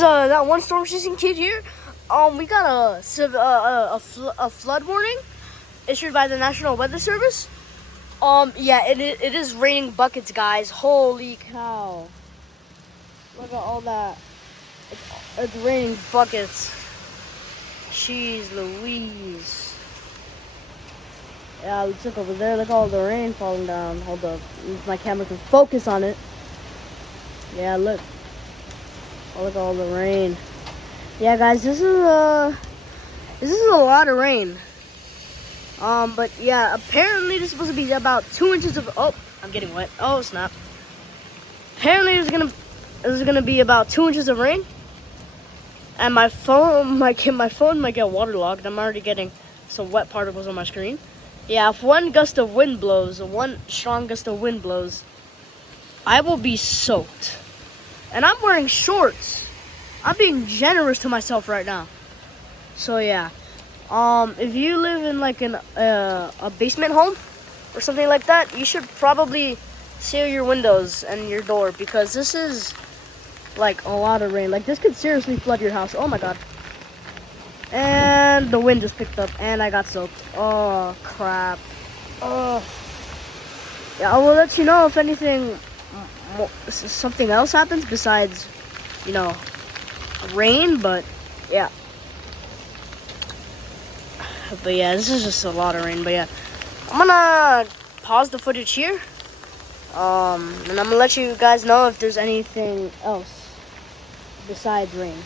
is that one storm chasing kid here. We got a flood warning issued by the National Weather Service. Yeah, it is raining buckets, guys. Holy cow! Look at all that. It's raining buckets. Jeez Louise. Yeah, let's look over there. Look at all the rain falling down. Hold up, my camera can focus on it. Yeah, look. Oh, look at all the rain. Yeah, guys, this is a lot of rain. But yeah, apparently there's supposed to be about 2 inches of. Oh, I'm getting wet. Oh snap! Apparently there's gonna be about 2 inches of rain, and my phone might get waterlogged. I'm already getting some wet particles on my screen. Yeah, if one strong gust of wind blows, I will be soaked. And I'm wearing shorts. I'm being generous to myself right now. So yeah, if you live in like a basement home or something like that, you should probably seal your windows and your door, because this is like a lot of rain. Like this could seriously flood your house. Oh my god. And the wind just picked up and I got soaked. Oh crap. Oh. Yeah, I will let you know if anything, something else happens besides, rain, but yeah. But yeah, this is just a lot of rain. But yeah, I'm gonna pause the footage here. And I'm gonna let you guys know if there's anything else besides rain.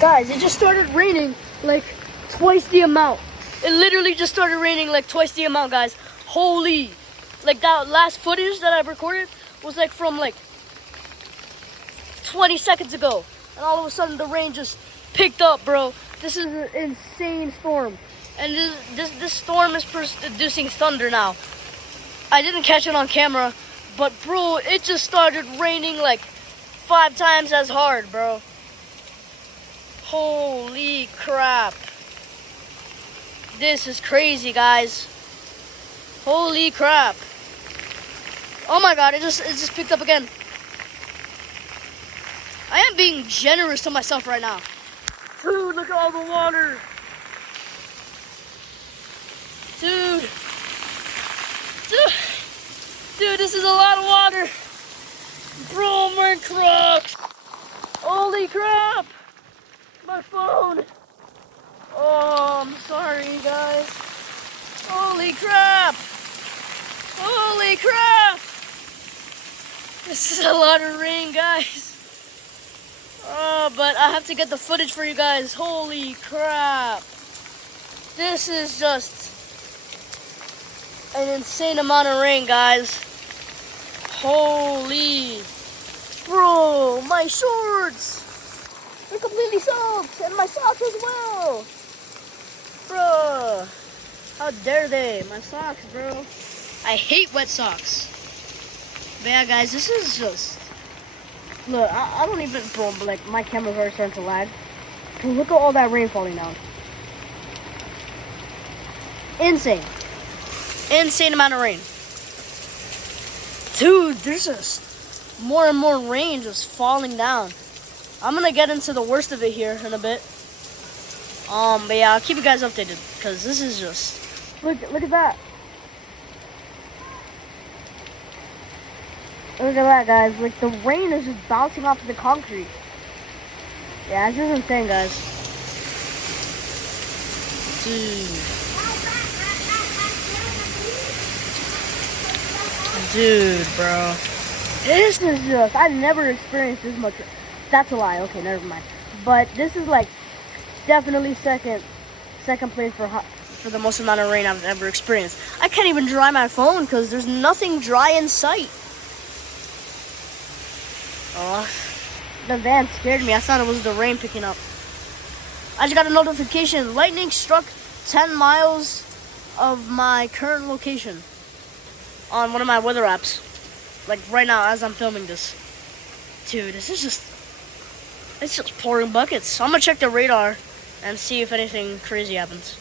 Guys, it just started raining like twice the amount. It literally just started raining like twice the amount, guys. Holy. Like that last footage that I recorded was like from like 20 seconds ago. And all of a sudden the rain just picked up, bro. This is an insane storm. And this storm is producing thunder now. I didn't catch it on camera, but bro, it just started raining like 5 times as hard, bro. Holy crap. This is crazy, guys. Holy crap. Oh my god, it just picked up again. I am being generous to myself right now. Dude, look at all the water. Dude, this is a lot of water. Bro, my Crocs. Holy crap. My phone. Oh, I'm sorry, guys. Holy crap. Holy crap. This is a lot of rain, guys. Oh, but I have to get the footage for you guys. Holy crap. This is just an insane amount of rain, guys. Holy. Bro, my shorts. They're completely soaked. And my socks as well. Bro. How dare they? My socks, bro. I hate wet socks. But yeah, guys, this is just... Look, I don't even... Bro, but like, my camera's already starting to lag. Look at all that rain falling down. Insane. Insane amount of rain. Dude, there's just more and more rain just falling down. I'm gonna get into the worst of it here in a bit. But yeah, I'll keep you guys updated, because this is just... Look at that. Look at that, guys. Like, the rain is just bouncing off of the concrete. Yeah, this is insane, guys. Dude, bro. This is just... I've never experienced this much. That's a lie. Okay, never mind. But this is, like, definitely second place for the most amount of rain I've ever experienced. I can't even dry my phone because there's nothing dry in sight. Oh, the van scared me. I thought it was the rain picking up. I just got a notification. Lightning struck 10 miles of my current location on one of my weather apps. Like right now as I'm filming this. Dude, this is just... It's just pouring buckets. I'm gonna check the radar and see if anything crazy happens.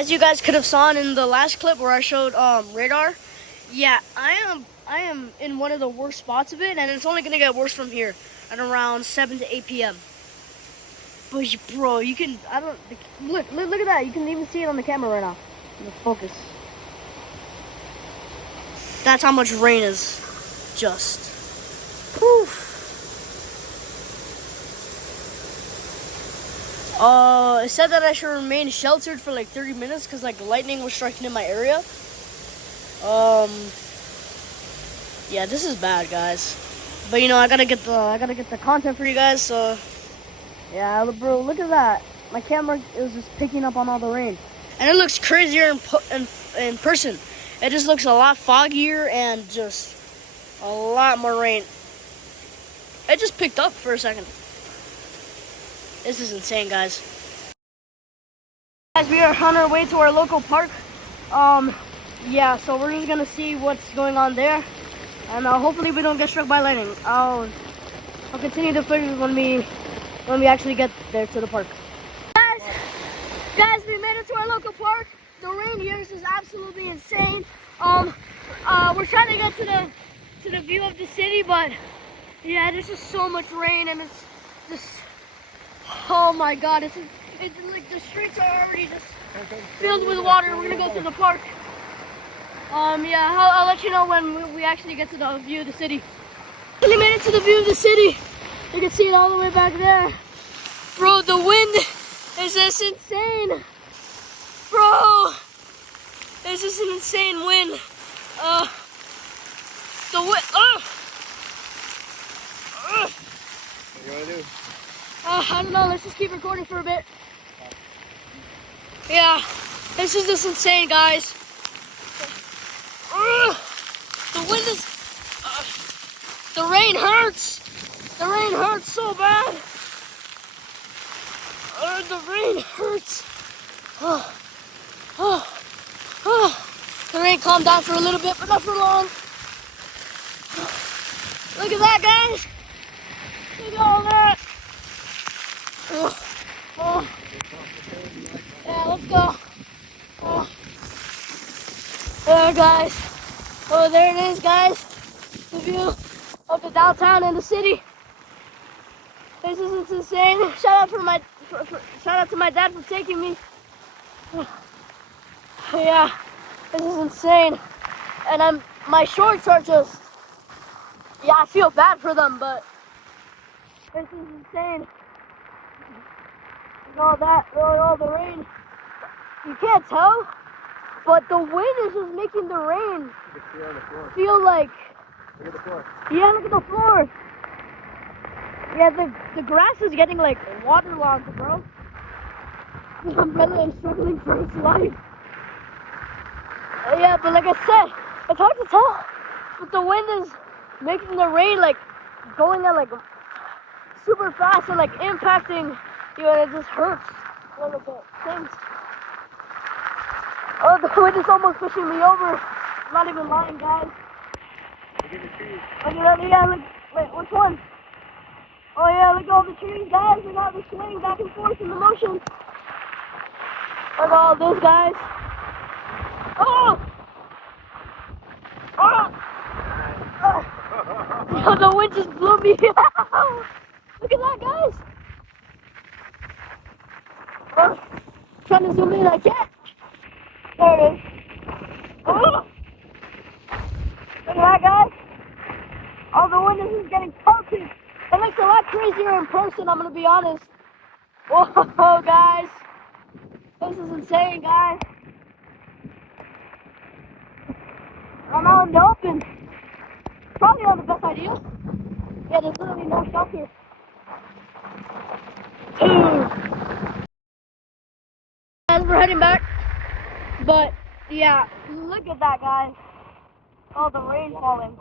As you guys could have saw in the last clip where I showed radar, yeah, I am in one of the worst spots of it, and it's only gonna get worse from here at around 7 to 8 p.m. But bro, you can look at that. You can even see it on the camera right now. In the focus. That's how much rain is just. Poof. It said that I should remain sheltered for like 30 minutes because like lightning was striking in my area. Yeah, this is bad, guys. But you know, I gotta get the content for you guys. So yeah, bro, look at that. My camera is just picking up on all the rain, and it looks crazier in person. It just looks a lot foggier and just a lot more rain. It just picked up for a second. This is insane, guys. Guys, we are on our way to our local park. Yeah, so we're just gonna see what's going on there, and hopefully we don't get struck by lightning. I'll continue the footage when we actually get there to the park. Guys, we made it to our local park. The rain here is absolutely insane. We're trying to get to the view of the city, but yeah, there's just so much rain, and it's just, oh my god, it's like the streets are already just filled with water. We're gonna go to the park. Yeah, I'll let you know when we actually get to the view of the city. We made it to the view of the city. You can see it all the way back there. Bro, the wind is just insane. Bro, this is an insane wind. The wind. What you want to do? I don't know. Let's just keep recording for a bit. Yeah, this is just insane, guys. The wind is. The rain hurts. The rain hurts so bad. The rain hurts. The rain calmed down for a little bit, but not for long. Look at that, guys. Look at all that. Yeah, let's go. There, guys. Oh, there it is, guys. The view of the downtown and the city. This is insane. Shout out to my dad for taking me. Yeah, this is insane. And my shorts are just, yeah, I feel bad for them, but this is insane. And all that, all the rain. You can't tell, but the wind is just making the rain feel like. Look at the floor. Yeah, look at the floor. Yeah, the grass is getting like waterlogged, bro. The umbrella is struggling for its life. Yeah, but like I said, it's hard to tell. But the wind is making the rain like going at like super fast and like impacting you, and it just hurts a little bit. Thanks. Oh, the wind is almost pushing me over. I'm not even lying, guys. Look at the trees. Look at that, yeah, look, wait, which one? Oh yeah, look at all the trees, guys. Look at the swing back and forth in the motion. Look at all this, guys. Oh! Oh! Yo, the wind just blew me out. Look at that, guys. Oh, trying to zoom in, I can't. There it is. Oh! Look at that, guys. All the wind is just getting pelted. It looks a lot crazier in person, I'm gonna be honest. Whoa, guys. This is insane, guys. I'm out in the open. Probably not the best idea. Yeah, there's literally no shelter. Guys, we're heading back. But, yeah, look at that, guys. Oh, the rain falling.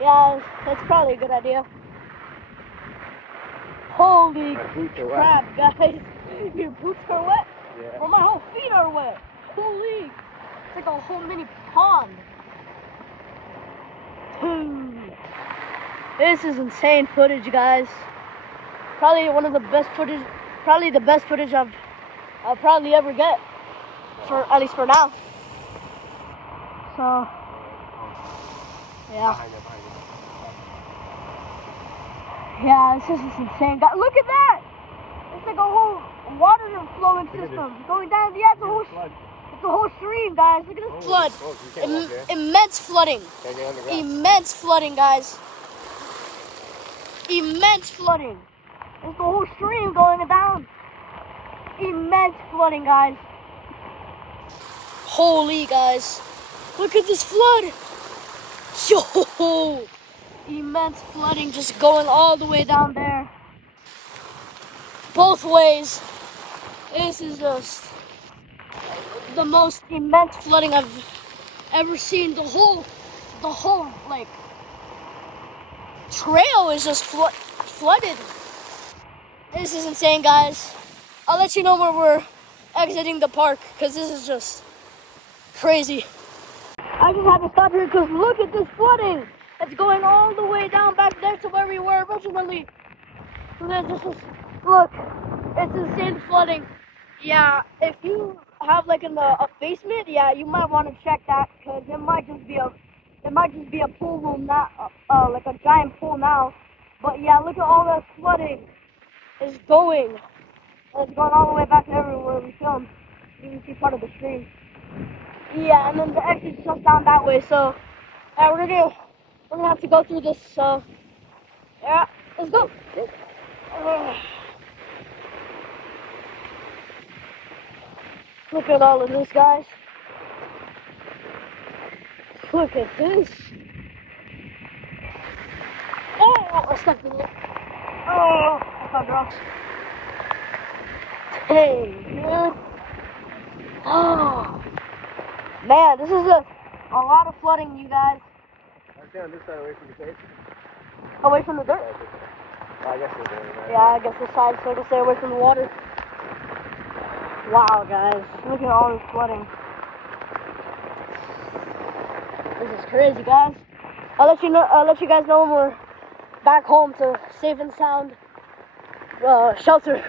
Yeah, that's probably a good idea. Holy crap, guys. Your boots are wet? Yeah. Well, my whole feet are wet. Holy. It's like a whole mini pond. This is insane footage, guys. Probably one of the best footage, probably the best footage I'll probably ever get. at least for now. So, yeah. Behind you, behind you. Yeah, this is just insane. Look at that! It's like a whole water flowing Look at system going down. Yeah, it's a whole, Flood. it's a whole stream, guys. Look at this flood. Oh, you can't walk there. Immense flooding. Can't get on the ground. Immense flooding, guys. Immense flooding. There's the whole stream going down. Immense flooding, guys. Holy, guys. Look at this flood. Yo! Immense flooding just going all the way down there. Both ways. This is just the most immense flooding I've ever seen. The whole like trail is just flooded. This is insane, guys. I'll let you know when we're exiting the park because this is just crazy. I just had to stop here because look at this flooding. It's going all the way down back there to where we were originally. Look, it's insane flooding. Yeah, if you have like a basement, yeah, you might want to check that because it might just be a pool room now, like a giant pool now. But yeah, look at all that flooding. It's going. It's going all the way back everywhere we filmed. You can see part of the stream. Yeah, and then the exit just down that way. So, yeah, we're gonna have to go through this. So, yeah, let's go. Look at all of this, guys. Look at this. Oh, I stepped in it. Oh, I found rocks. Hey, dude. Oh, man, this is a lot of flooding, you guys. I stay on this side away from the cave. Away from the dirt? Oh, I guess we're doing that. Yeah, I guess this side so I can stay away from the water. Wow, guys, look at all this flooding. This is crazy, guys. I'll let you guys know when we're back home to safe and sound shelter.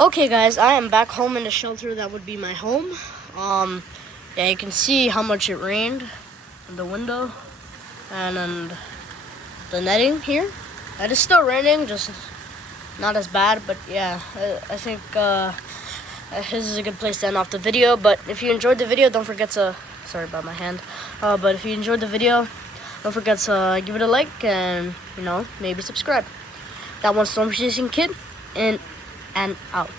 Okay, guys, I am back home in the shelter that would be my home. Yeah, you can see how much it rained in the window and then the netting here. It is still raining, just not as bad, but yeah, I think this is a good place to end off the video. But if you enjoyed the video, don't forget to, sorry about my hand, but if you enjoyed the video, don't forget to give it a like and, you know, maybe subscribe. That one's Storm Chasing Kid, in and out.